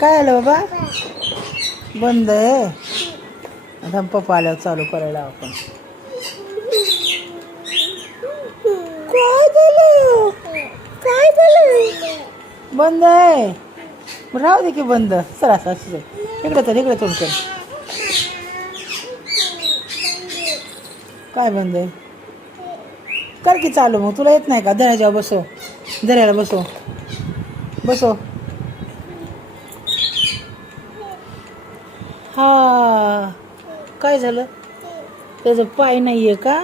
काय आलं बाबा? बंद आहे. आता पप्पा आल्यावर चालू करायला आपण. काय झालं? काय झालं? बंद आहे. राहू दे की बंद. चला इकडे तर इकडे तोंड कर. काय बंद आहे? कर की चालू. मग तुला येत नाही का? दर्याला बसव. दर्याला बसव. बसव. हा. काय झालं? त्याचं पाय नाहीये का?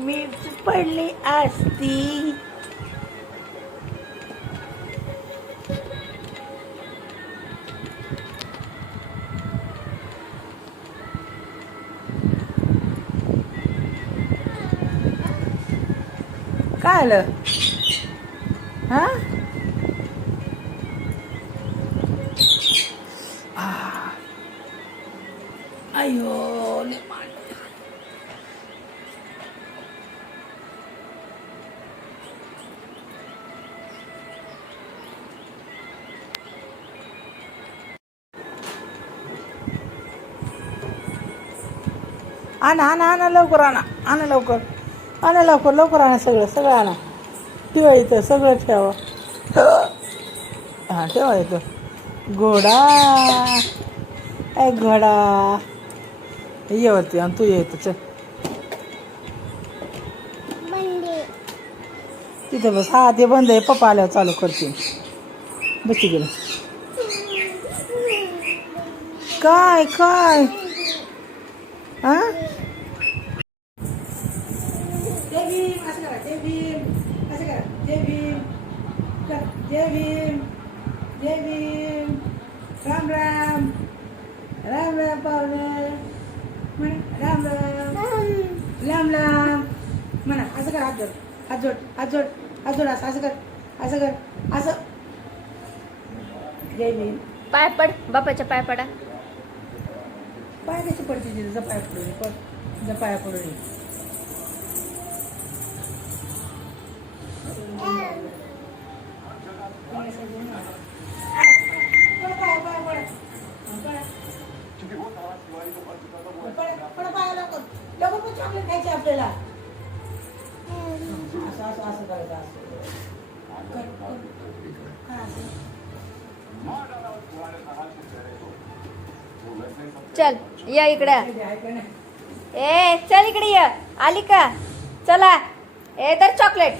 मी पडली असती. काय आलं? हा? अयो आणा लवकर आणा लवकर आणा सगळं आणा. ठेवा इथं सगळं ठेवा. हा ठेवा इथं. घोडा घोडा ये होती आणि तू येतो चल तिथं बस. हा ते बंद आहे. पप्पा आल्यावर चालू करते. बस गेलं. काय काय हा? जय भीम असं करा. जय भीम असं करा. जय भीम. जय भीम. जय भीम. राम राम. राम राम पाहुणे. राम राम. राम राम म्हणा. असं कर. हात जोड असं कर असं. जय भीम. पाय पड. बापाच्या पाय पडा. पाय कशी पडते तिथे? जपाया पडून जपाया पडून. चॉकलेट खायची आपल्याला. असं करायचं. चल या इकडं. ए चल इकडे ये. आली का? चला. ए दर चॉकलेट.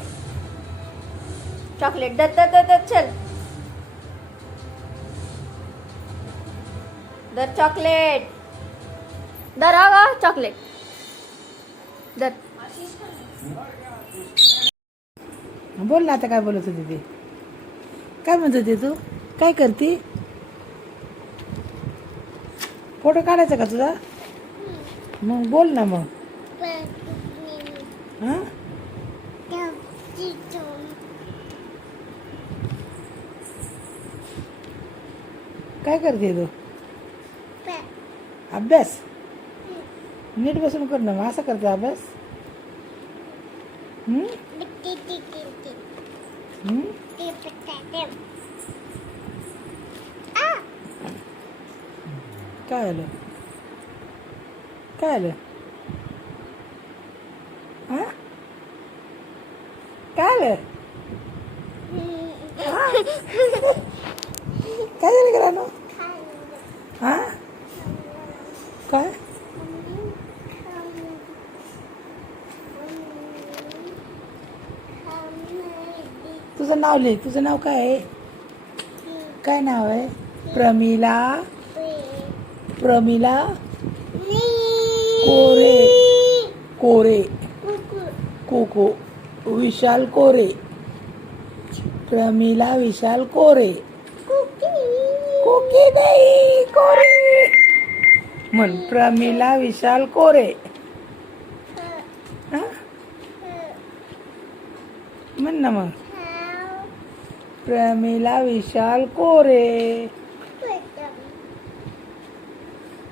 दर चल. दर चॉकलेट. दर चॉकलेट दर. बोल ना आता. काय बोलत होती ती? काय म्हणत होती तू? काय करती? फोटो काढायचा का तुझा? मग बोल ना मग. हा? काय करते तू? अभ्यास. नीट बसून कर ना. मग असं करते अभ्यास? काय आलं? काय आलं? हा? काय आलं? काय झालं करानो? हा? काय? तुझं नाव लिह. तुझं नाव काय आहे? काय नाव आहे? प्रमिला. कोरे. कोको. विशाल कोरे. प्रमिला विशाल कोरे. कोकी नाही कोरे म्हण. प्रमिला विशाल कोरे. म्हण ना मग. प्रमिला विशाल कोरे.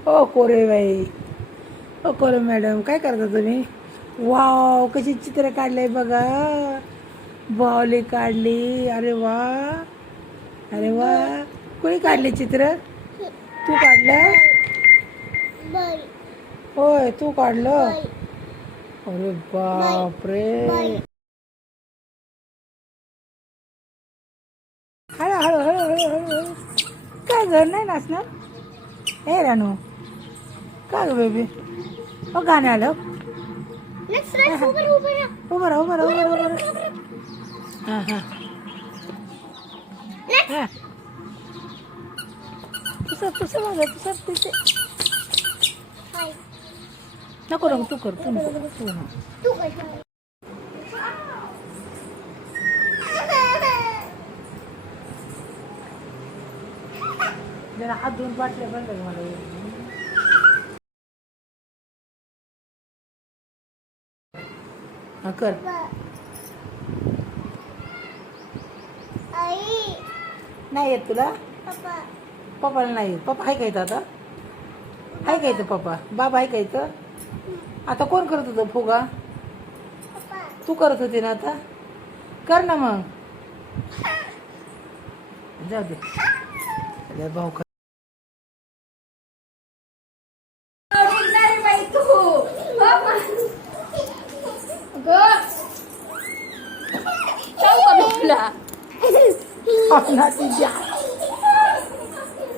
ओ कोरे बाई. ओ कोरे मॅडम काय करता तुम्ही? वाव कशी चित्र काढलंय बघा. बावली काढली. अरे वा, अरे वा. कोणी काढले चित्र? तू काढलं? होय, तू काढलं. अरे बापरे. हळू हळू हळू हळू हळू. काय घर नाही नाचणार? हे रानू काय ग बेबी? गाणं आलं. उभं राहा उभं राहा उभं राहा उभं राहा. हां हां हां. तुझं बघा तुझं. नको नको तू कर. तू नको तू नको. जरा हात धुवून पाठले बंद कर मला. हा कर. नाही येत तुला? पप्पाला नाही येत. पप्पा आहे का इथं आता? आहे का इथं पप्पा? बाबा आहे का इथं? आता कोण करत होतं फुगा? तू करत होती ना आता? कर ना मग. जाऊ दे. अरे भाऊ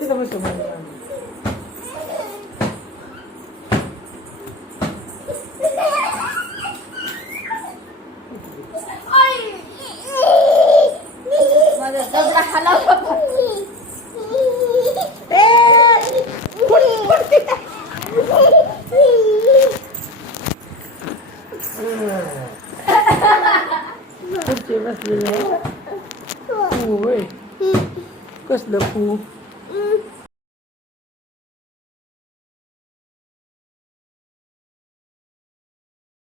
तिथं बसतो. खुर्ची बसलेलं आहे. कसलं खूप